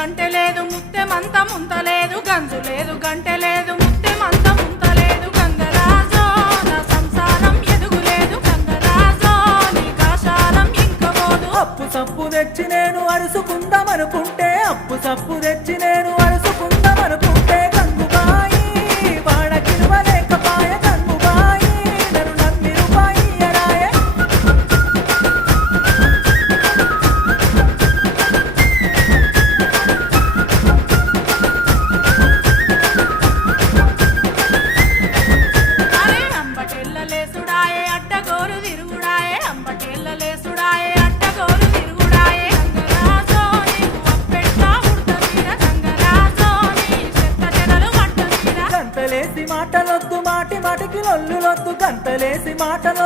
గంటె లేదు ముత్తెమంత ముంతలేదు గంజు లేదు గంటె లేదు ముత్తెమంత ముంతలేదు గంగరాజో నా సంసారం ఎదుగులేదు గంగరాజో నీ కాశాలం ఇంకపోదు అప్పు సప్పు తెచ్చి నేను అరుసుకుందామనుకుంటే అప్పు సప్పు తెచ్చి నేను అరుసుకుందామనుకుంటే గంగుబాయి వాడకివ్వలేకపాయ గంగుబాయి నన్ను నమ్మి రూపాయి ఎరాయే అరే అంబటెల్లలేసుడాయే అడ్డగోరు తిరుగుడాయే అంబటెల్లలేసుడాయే అడ్డగోరు తిరుగుడాయే గంగరాజో నీకు అప్పెట్టా ఉడతమీర గంగరాజో నీ చెత్త చెదలు పట్టమీర గంతలేసి మాటలొద్దు మాటి మాటికి లొల్లులొద్దు గంతలేసి మాటలొద్దు